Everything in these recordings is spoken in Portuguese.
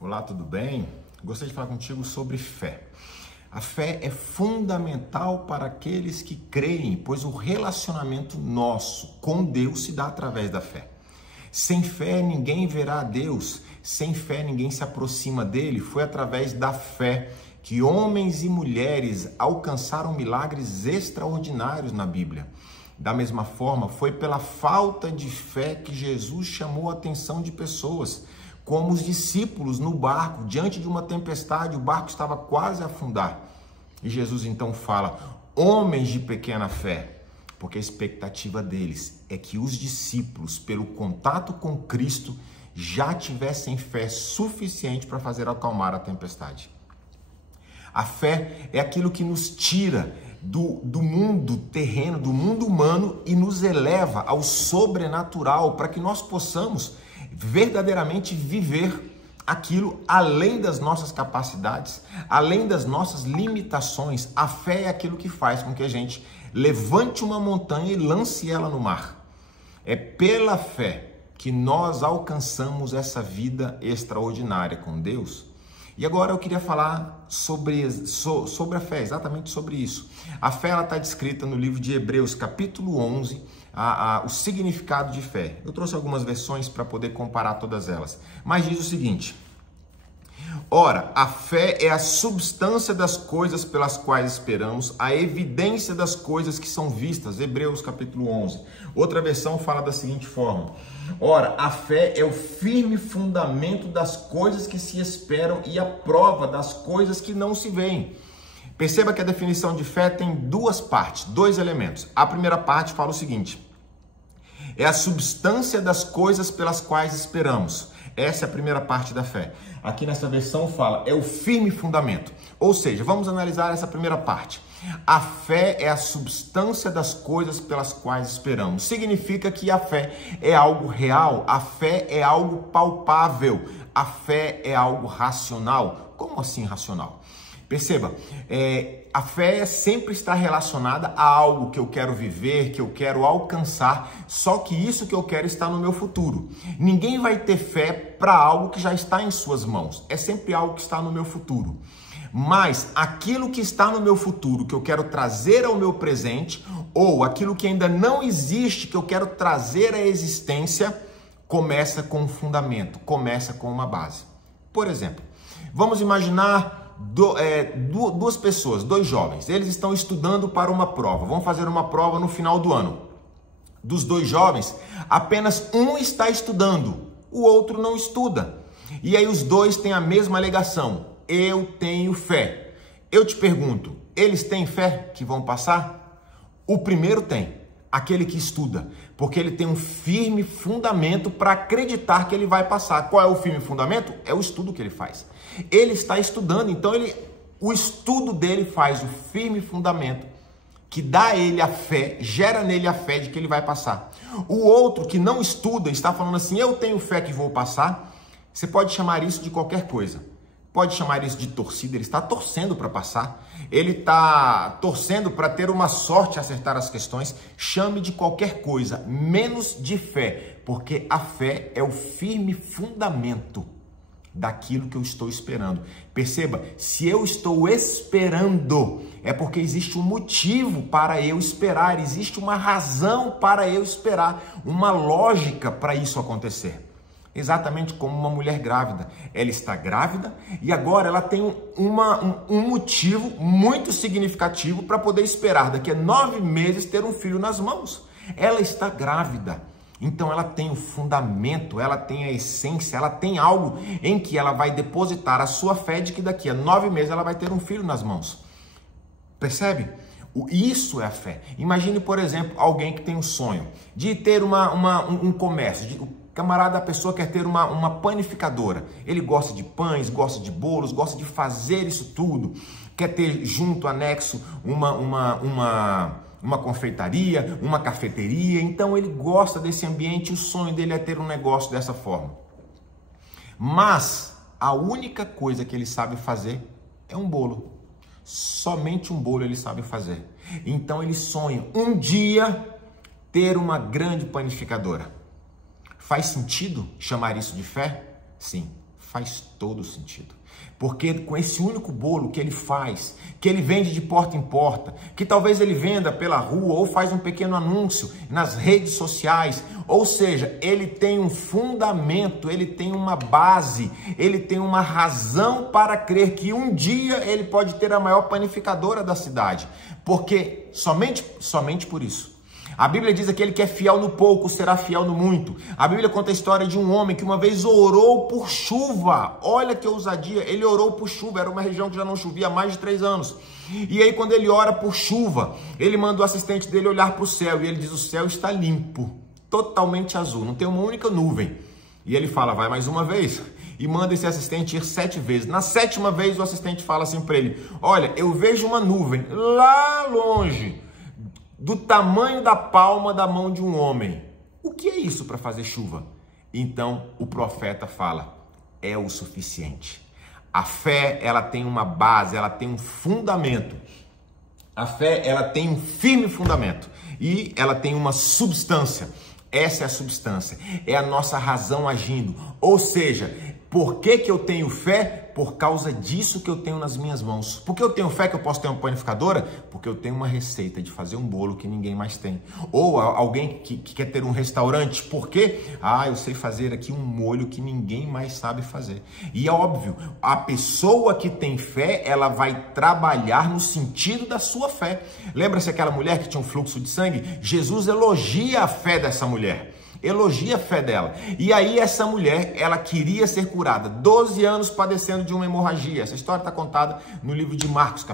Olá, tudo bem? Gostaria de falar contigo sobre fé. A fé é fundamental para aqueles que creem, pois o relacionamento nosso com Deus se dá através da fé. Sem fé ninguém verá a Deus, sem fé ninguém se aproxima dele. Foi através da fé que homens e mulheres alcançaram milagres extraordinários na Bíblia. Da mesma forma, foi pela falta de fé que Jesus chamou a atenção de pessoas, como os discípulos no barco, diante de uma tempestade, o barco estava quase a afundar. E Jesus então fala: homens de pequena fé, porque a expectativa deles é que os discípulos, pelo contato com Cristo, já tivessem fé suficiente para fazer acalmar a tempestade. A fé é aquilo que nos tira do mundo terreno, do mundo humano, e nos eleva ao sobrenatural, para que nós possamos verdadeiramente viver aquilo além das nossas capacidades, além das nossas limitações. A fé é aquilo que faz com que a gente levante uma montanha e lance ela no mar. É pela fé que nós alcançamos essa vida extraordinária com Deus. E agora eu queria falar sobre a fé, exatamente sobre isso. A fé está descrita no livro de Hebreus, capítulo 11, o significado de fé. Eu trouxe algumas versões para poder comparar todas elas. Mas diz o seguinte: ora, a fé é a substância das coisas pelas quais esperamos, a evidência das coisas que são vistas. Hebreus capítulo 11. Outra versão fala da seguinte forma: ora, a fé é o firme fundamento das coisas que se esperam e a prova das coisas que não se veem. Perceba que a definição de fé tem duas partes, dois elementos. A primeira parte fala o seguinte: é a substância das coisas pelas quais esperamos. Essa é a primeira parte da fé. Aqui nessa versão fala, é o firme fundamento. Ou seja, vamos analisar essa primeira parte. A fé é a substância das coisas pelas quais esperamos. Significa que a fé é algo real, a fé é algo palpável, a fé é algo racional. Como assim racional? Perceba, a fé sempre está relacionada a algo que eu quero viver, que eu quero alcançar, só que isso que eu quero está no meu futuro. Ninguém vai ter fé para algo que já está em suas mãos, é sempre algo que está no meu futuro. Mas aquilo que está no meu futuro, que eu quero trazer ao meu presente, ou aquilo que ainda não existe, que eu quero trazer à existência, começa com um fundamento, começa com uma base. Por exemplo, vamos imaginar duas pessoas, dois jovens, eles estão estudando para uma prova, vão fazer uma prova no final do ano. Dos dois jovens, apenas um está estudando, o outro não estuda. E aí os dois têm a mesma alegação: eu tenho fé. Eu te pergunto, eles têm fé que vão passar? O primeiro tem, aquele que estuda, porque ele tem um firme fundamento para acreditar que ele vai passar. Qual é o firme fundamento? É o estudo que ele faz. Ele está estudando, então o estudo dele faz o firme fundamento que dá a ele a fé, gera nele a fé de que ele vai passar. O outro que não estuda está falando assim: eu tenho fé que vou passar. Você pode chamar isso de qualquer coisa. Pode chamar isso de torcida, ele está torcendo para passar, ele está torcendo para ter uma sorte, acertar as questões. Chame de qualquer coisa, menos de fé, porque a fé é o firme fundamento daquilo que eu estou esperando. Perceba, se eu estou esperando, é porque existe um motivo para eu esperar, existe uma razão para eu esperar, uma lógica para isso acontecer. Exatamente como uma mulher grávida. Ela está grávida e agora ela tem um motivo muito significativo para poder esperar daqui a 9 meses ter um filho nas mãos. Ela está grávida. Então ela tem o fundamento, ela tem a essência, ela tem algo em que ela vai depositar a sua fé de que daqui a 9 meses ela vai ter um filho nas mãos. Percebe? Isso é a fé. Imagine, por exemplo, alguém que tem um sonho de ter um comércio, camarada, a pessoa quer ter uma panificadora. Ele gosta de pães, gosta de bolos, gosta de fazer isso tudo. Quer ter junto, anexo, uma confeitaria, uma cafeteria. Então ele gosta desse ambiente, o sonho dele é ter um negócio dessa forma. Mas a única coisa que ele sabe fazer é um bolo. Somente um bolo ele sabe fazer. Então ele sonha um dia ter uma grande panificadora. Faz sentido chamar isso de fé? Sim, Faz todo sentido. Porque com esse único bolo que ele faz, que ele vende de porta em porta, que talvez ele venda pela rua ou faz um pequeno anúncio nas redes sociais, ou seja, ele tem um fundamento, ele tem uma base, ele tem uma razão para crer que um dia ele pode ter a maior panificadora da cidade, porque somente por isso. A Bíblia diz que aquele que é fiel no pouco será fiel no muito. A Bíblia conta a história de um homem que uma vez orou por chuva. Olha que ousadia, ele orou por chuva, era uma região que já não chovia há mais de 3 anos. E aí quando ele ora por chuva, ele manda o assistente dele olhar para o céu e ele diz: o céu está limpo, totalmente azul, não tem uma única nuvem. E ele fala: vai mais uma vez. E manda esse assistente ir 7 vezes. Na 7ª vez o assistente fala assim para ele: olha, eu vejo uma nuvem lá longe, do tamanho da palma da mão de um homem. O que é isso para fazer chuva? Então o profeta fala: é o suficiente. A fé, ela tem uma base, ela tem um fundamento. A fé, ela tem um firme fundamento e ela tem uma substância. Essa é a substância, é a nossa razão agindo. Ou seja, por que eu tenho fé? Por causa disso que eu tenho nas minhas mãos. Por que eu tenho fé que eu posso ter uma panificadora? Porque eu tenho uma receita de fazer um bolo que ninguém mais tem. Ou alguém que quer ter um restaurante. Por quê? Eu sei fazer aqui um molho que ninguém mais sabe fazer. E é óbvio, a pessoa que tem fé, ela vai trabalhar no sentido da sua fé. Lembra-se aquela mulher que tinha um fluxo de sangue? Jesus elogia a fé dessa mulher. Elogia a fé dela. E aí essa mulher, ela queria ser curada. 12 anos padecendo de uma hemorragia. Essa história está contada no livro de Marcos,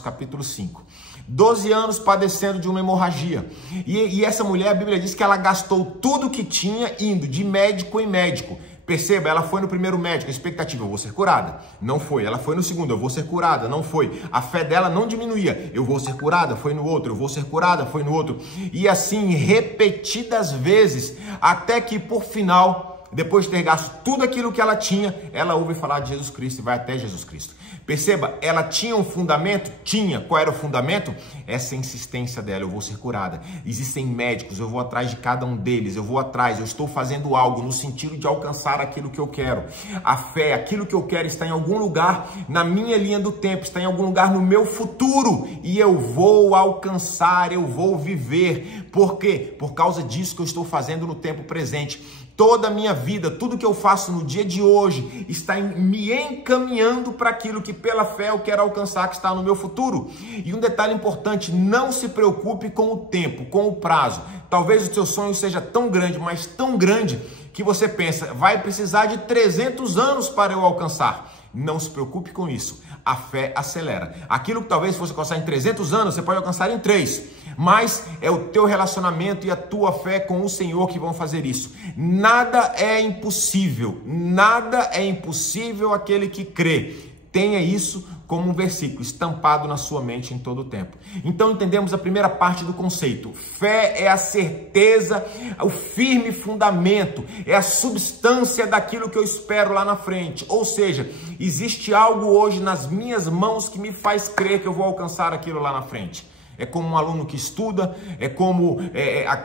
capítulo 5. 12 anos padecendo de uma hemorragia. E essa mulher, a Bíblia diz que ela gastou tudo que tinha indo de médico em médico. Perceba, ela foi no primeiro médico, a expectativa: eu vou ser curada. Não foi. Ela foi no segundo: eu vou ser curada. Não foi. A fé dela não diminuía: eu vou ser curada. Foi no outro: eu vou ser curada. Foi no outro. E assim, repetidas vezes, até que por final, depois de ter gasto tudo aquilo que ela tinha, ela ouve falar de Jesus Cristo e vai até Jesus Cristo. Perceba, ela tinha um fundamento? Tinha. Qual era o fundamento? Essa insistência dela: eu vou ser curada. Existem médicos, eu vou atrás de cada um deles, eu vou atrás, eu estou fazendo algo no sentido de alcançar aquilo que eu quero. A fé, aquilo que eu quero está em algum lugar na minha linha do tempo, está em algum lugar no meu futuro e eu vou alcançar, eu vou viver. Por quê? Por causa disso que eu estou fazendo no tempo presente. Toda a minha vida, tudo que eu faço no dia de hoje está me encaminhando para aquilo que pela fé eu quero alcançar, que está no meu futuro. E um detalhe importante: não se preocupe com o tempo, com o prazo. Talvez o seu sonho seja tão grande, mas tão grande, que você pensa: vai precisar de 300 anos para eu alcançar. Não se preocupe com isso. A fé acelera. Aquilo que talvez fosse alcançar em 300 anos, você pode alcançar em 3. Mas é o teu relacionamento e a tua fé com o Senhor que vão fazer isso. Nada é impossível. Nada é impossível aquele que crê. Tenha isso como um versículo estampado na sua mente em todo o tempo. Então entendemos a primeira parte do conceito. Fé é a certeza, o firme fundamento, é a substância daquilo que eu espero lá na frente. Ou seja, existe algo hoje nas minhas mãos que me faz crer que eu vou alcançar aquilo lá na frente. É como um aluno que estuda, é como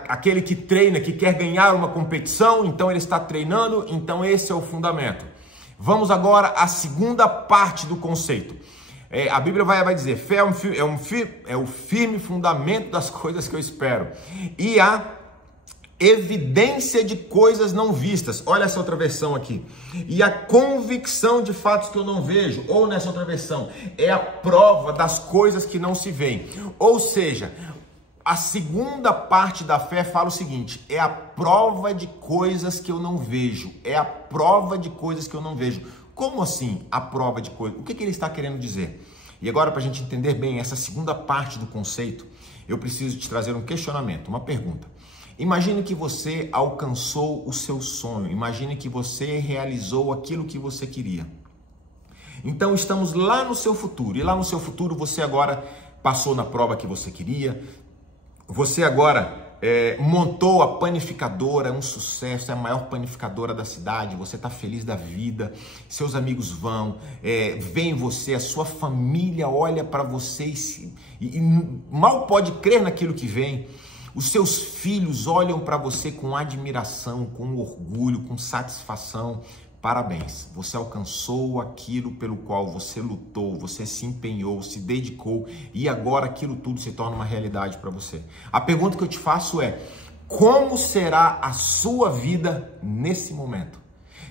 aquele que treina, que quer ganhar uma competição, então ele está treinando, então esse é o fundamento. Vamos agora à segunda parte do conceito. A Bíblia vai dizer: fé é o firme fundamento das coisas que eu espero. E a evidência de coisas não vistas. Olha essa outra versão aqui. E a convicção de fatos que eu não vejo. Ou nessa outra versão, é a prova das coisas que não se veem. Ou seja, a segunda parte da fé fala o seguinte: é a prova de coisas que eu não vejo. É a prova de coisas que eu não vejo. Como assim a prova de coisas? O que ele está querendo dizer? E agora, para a gente entender bem essa segunda parte do conceito, eu preciso te trazer um questionamento, uma pergunta. Imagine que você alcançou o seu sonho. Imagine que você realizou aquilo que você queria. Então estamos lá no seu futuro. E lá no seu futuro você agora passou na prova que você queria. Você agora montou a panificadora, é um sucesso, é a maior panificadora da cidade. Você está feliz da vida. Seus amigos vão, veem você, a sua família olha para você e mal pode crer naquilo que vem. Os seus filhos olham para você com admiração, com orgulho, com satisfação. Parabéns, você alcançou aquilo pelo qual você lutou, você se empenhou, se dedicou e agora aquilo tudo se torna uma realidade para você. A pergunta que eu te faço é: como será a sua vida nesse momento?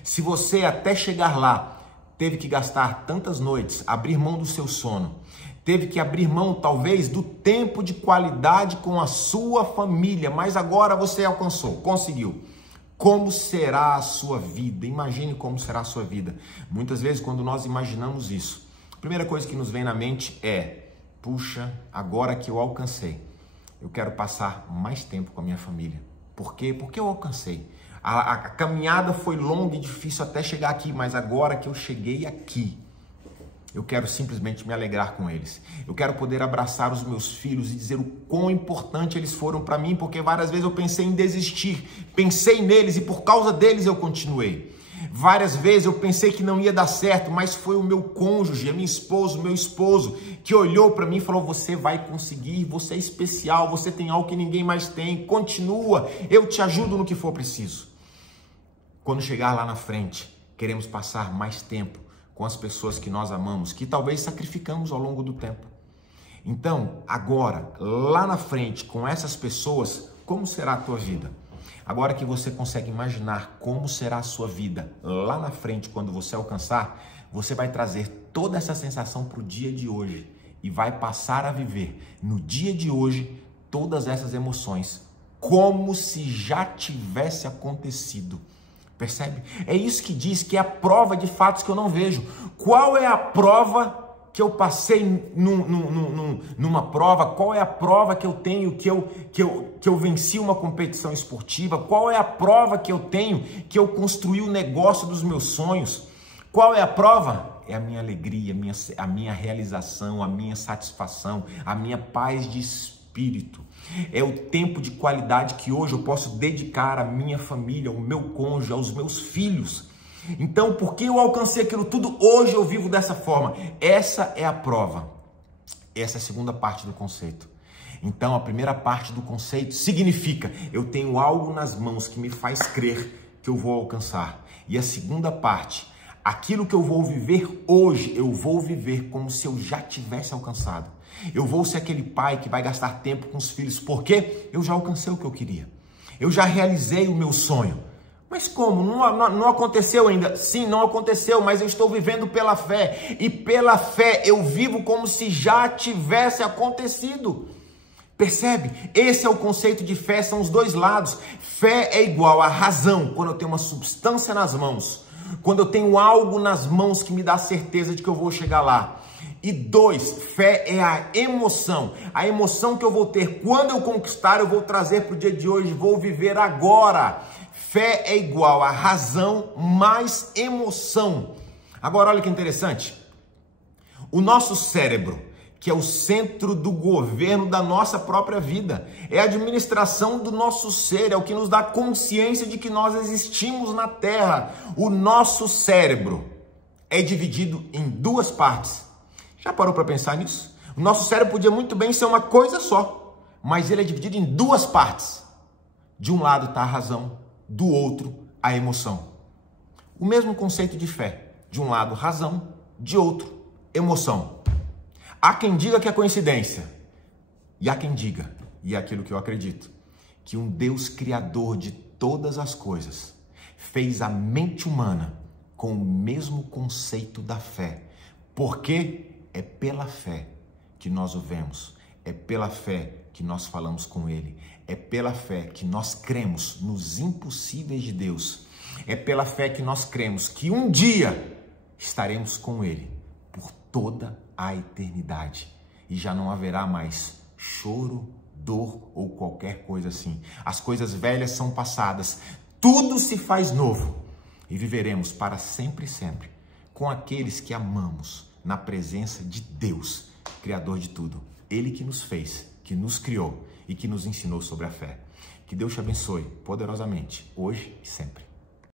Se você até chegar lá teve que gastar tantas noites, abrir mão do seu sono, teve que abrir mão talvez do tempo de qualidade com a sua família, mas agora você alcançou, conseguiu. Como será a sua vida? Imagine como será a sua vida. Muitas vezes, quando nós imaginamos isso, a primeira coisa que nos vem na mente é: puxa, agora que eu alcancei, eu quero passar mais tempo com a minha família. Por quê? Porque eu alcancei. A caminhada foi longa e difícil até chegar aqui, mas agora que eu cheguei aqui, eu quero simplesmente me alegrar com eles. Eu quero poder abraçar os meus filhos e dizer o quão importante eles foram para mim, porque várias vezes eu pensei em desistir, pensei neles e por causa deles eu continuei. Várias vezes eu pensei que não ia dar certo, mas foi o meu cônjuge, a minha esposa, o meu esposo, que olhou para mim e falou: você vai conseguir, você é especial, você tem algo que ninguém mais tem, continua, eu te ajudo no que for preciso. Quando chegar lá na frente, queremos passar mais tempo com as pessoas que nós amamos, que talvez sacrificamos ao longo do tempo. Então, agora, lá na frente, com essas pessoas, como será a tua vida? Agora que você consegue imaginar como será a sua vida lá na frente, quando você alcançar, você vai trazer toda essa sensação para o dia de hoje e vai passar a viver no dia de hoje todas essas emoções como se já tivesse acontecido. Percebe? É isso que diz que é a prova de fatos que eu não vejo. Qual é a prova que eu passei numa prova? Qual é a prova que eu tenho que eu venci uma competição esportiva? Qual é a prova que eu tenho que eu construí o negócio dos meus sonhos? Qual é a prova? É a minha alegria, a minha realização, a minha satisfação, a minha paz de espírito. É o tempo de qualidade que hoje eu posso dedicar à minha família, ao meu cônjuge, aos meus filhos. Então, porque eu alcancei aquilo tudo, hoje eu vivo dessa forma. Essa é a prova. Essa é a segunda parte do conceito. Então, a primeira parte do conceito significa: eu tenho algo nas mãos que me faz crer que eu vou alcançar. E a segunda parte: aquilo que eu vou viver hoje, eu vou viver como se eu já tivesse alcançado. Eu vou ser aquele pai que vai gastar tempo com os filhos, porque eu já alcancei o que eu queria. Eu já realizei o meu sonho. Mas como? Não aconteceu ainda? Sim, não aconteceu, mas eu estou vivendo pela fé. E pela fé eu vivo como se já tivesse acontecido. Percebe? Esse é o conceito de fé, são os dois lados. Fé é igual a razão, quando eu tenho uma substância nas mãos. Quando eu tenho algo nas mãos que me dá certeza de que eu vou chegar lá. E 2, fé é a emoção que eu vou ter quando eu conquistar, eu vou trazer para o dia de hoje, vou viver agora. Fé é igual a razão mais emoção. Agora olha que interessante, o nosso cérebro, que é o centro do governo da nossa própria vida, é a administração do nosso ser, é o que nos dá consciência de que nós existimos na Terra. O nosso cérebro é dividido em duas partes. Já parou para pensar nisso? O nosso cérebro podia muito bem ser uma coisa só, mas ele é dividido em duas partes. De um lado está a razão, do outro a emoção. O mesmo conceito de fé. De um lado razão, de outro emoção. Há quem diga que é coincidência, e há quem diga, e é aquilo que eu acredito, que um Deus criador de todas as coisas fez a mente humana com o mesmo conceito da fé. Porque é pela fé que nós o vemos, é pela fé que nós falamos com Ele, é pela fé que nós cremos nos impossíveis de Deus, é pela fé que nós cremos que um dia estaremos com Ele por toda a eternidade e já não haverá mais choro, dor ou qualquer coisa assim. As coisas velhas são passadas, tudo se faz novo e viveremos para sempre e sempre com aqueles que amamos, na presença de Deus, Criador de tudo. Ele que nos fez, que nos criou e que nos ensinou sobre a fé. Que Deus te abençoe poderosamente, hoje e sempre.